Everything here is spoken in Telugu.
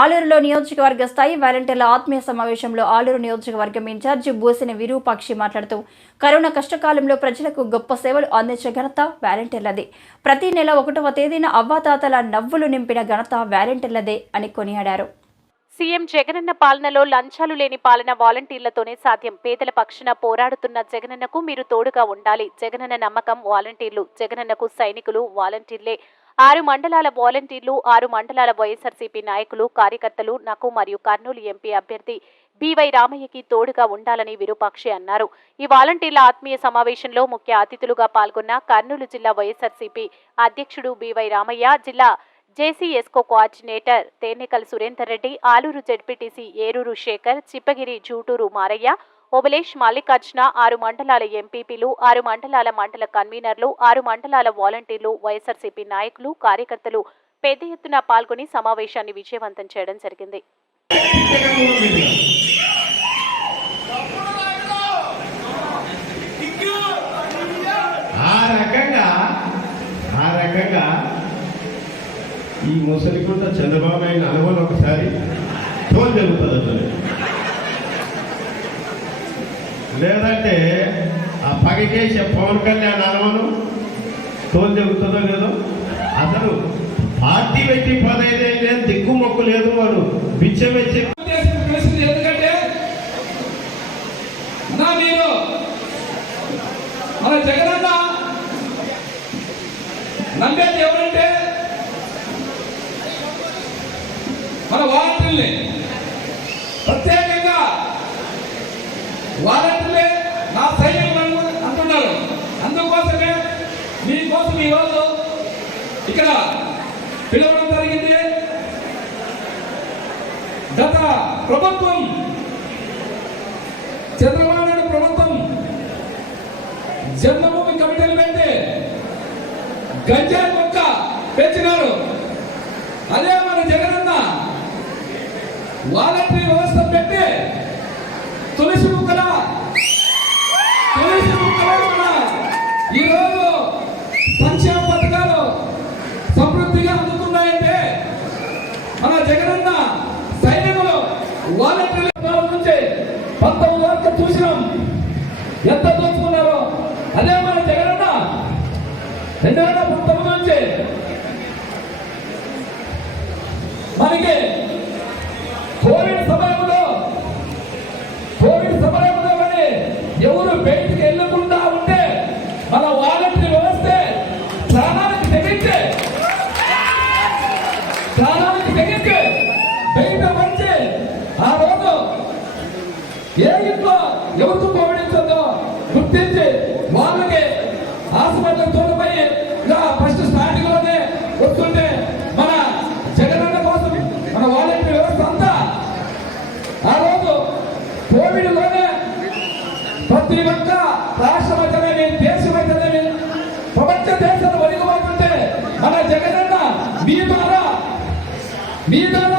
ఆలూరులో నియోజకవర్గ స్థాయి వాలంటీర్ల ఆత్మీయ సమావేశంలో ఆలూరు నియోజకవర్గం ఇన్ఛార్జి బోసిన విరూపాక్షి మాట్లాడుతూ కరోనా కష్టకాలంలో ప్రజలకు గొప్ప సేవలు అందించే ఘనత వాలంటీర్లదే. ప్రతి నెల 1వ తేదీన అవ్వాతాతల నవ్వులు నింపిన ఘనత వాలంటీర్లదే అని కొనియాడారు. సీఎం జగనన్న పాలనలో లంచాలు లేని పాలన వాలంటీర్లతోనే సాధ్యం. పేదల పక్షాన పోరాడుతున్న జగనన్నకు మీరు తోడుగా ఉండాలి. జగనన్న నమ్మకం వాలంటీర్లు, జగనన్నకు సైనికులు వాలంటీర్లే. 6 మండలాల వాలంటీర్లు, 6 మండలాల వైఎస్ఆర్సీపీ నాయకులు, కార్యకర్తలు నాకు మరియు కర్నూలు ఎంపీ అభ్యర్థి బీవై రామయ్యకి తోడుగా ఉండాలని విరూపాక్షి అన్నారు. ఈ వాలంటీర్ల ఆత్మీయ సమావేశంలో ముఖ్య అతిథులుగా పాల్గొన్న కర్నూలు జిల్లా వైఎస్ఆర్సీపీ అధ్యక్షుడు బీవై రామయ్య, జిల్లా జేసీఎస్కో కోఆర్డినేటర్ తేనెకల్ సురేందర్ రెడ్డి, ఆలూరు జెడ్పీటీసీ ఏరూరు శేఖర్, చిప్పగిరి జూటూరు మారయ్య, ఓబలేష్ మల్లికార్జున, 6 మండలాల ఎంపీపీలు, 6 మండలాల మండల కన్వీనర్లు, 6 మండలాల వాలంటీర్లు, వైఎస్ఆర్సీపీ నాయకులు, కార్యకర్తలు పెద్ద ఎత్తున పాల్గొని సమావేశాన్ని విజయవంతం చేయడం జరిగింది. ఈ ముసలికుంట చంద్రబాబు అయిన అనుభవం ఒకసారి తోలు జరుగుతుంది, లేదంటే ఆ పగకేసే పవన్ కళ్యాణ్ అనుభవం తోలు జరుగుతుందో లేదో. అసలు పార్టీ పెట్టి 15 ఏళ్ళు దిక్కు మొక్కు లేదు, వాడు బిచ్చం వచ్చి ఎందుకంటే మీరు మన జగనన్న నమ్మేది ఎవరంటే మన వాలంటీర్లే. ప్రత్యేకంగా వాలంటీర్లే నా సైన్యం అంటున్నారు. అందుకోసమే మీకోసం ఈరోజు ఇక్కడ పిలవడం జరిగింది. గత ప్రభుత్వం, చంద్రబాబు నాయుడు ప్రభుత్వం జన్మభూమి కమిటీలు పెట్టి గంజాయి మొక్క పెంచినారు. అదే మన జగనన్న వాలంటరీ వ్యవస్థ పెట్టి తులసి ముక్కల మన ఈరోజు సంక్షేమ పథకాలు సమృద్ధిగా అందుతున్నాయంటే మన జగనన్న సైనికులు వాలంటరీ నుంచి 19 వరకు చూసినాం ఎంత దోచుకున్నారో. అదే మన జగనన్న 2019 నుంచి మనకి కోవిడ్ సమయంలో కానీ ఎవరు బయటికి వెళ్ళకుండా ఉంటే మన వాలంటరీ వ్యవస్థే ప్రాణానికి తెగించి బయట వచ్చి ఆ రోజు ఏ ఇంట్లో ఎవరికి కోవిడ్ ఇస్తుందో గుర్తించి వాళ్ళకి హాస్పిటల్ తోడుపోయి ఫస్ట్ స్టార్టింగ్ లోనే వస్తుంటే మన జగనన్న కోసం మన వాలంటరీ వ్యవస్థ అంతా ఆ రోజు కోవిడ్ లోనే ప్రతి ఒక్క రాష్ట్రం అయితేనేమి, దేశం అయితేనేమి, ప్రపంచ దేశాలు వణికిపోతుంటే మన జగనన్న మీ ద్వారా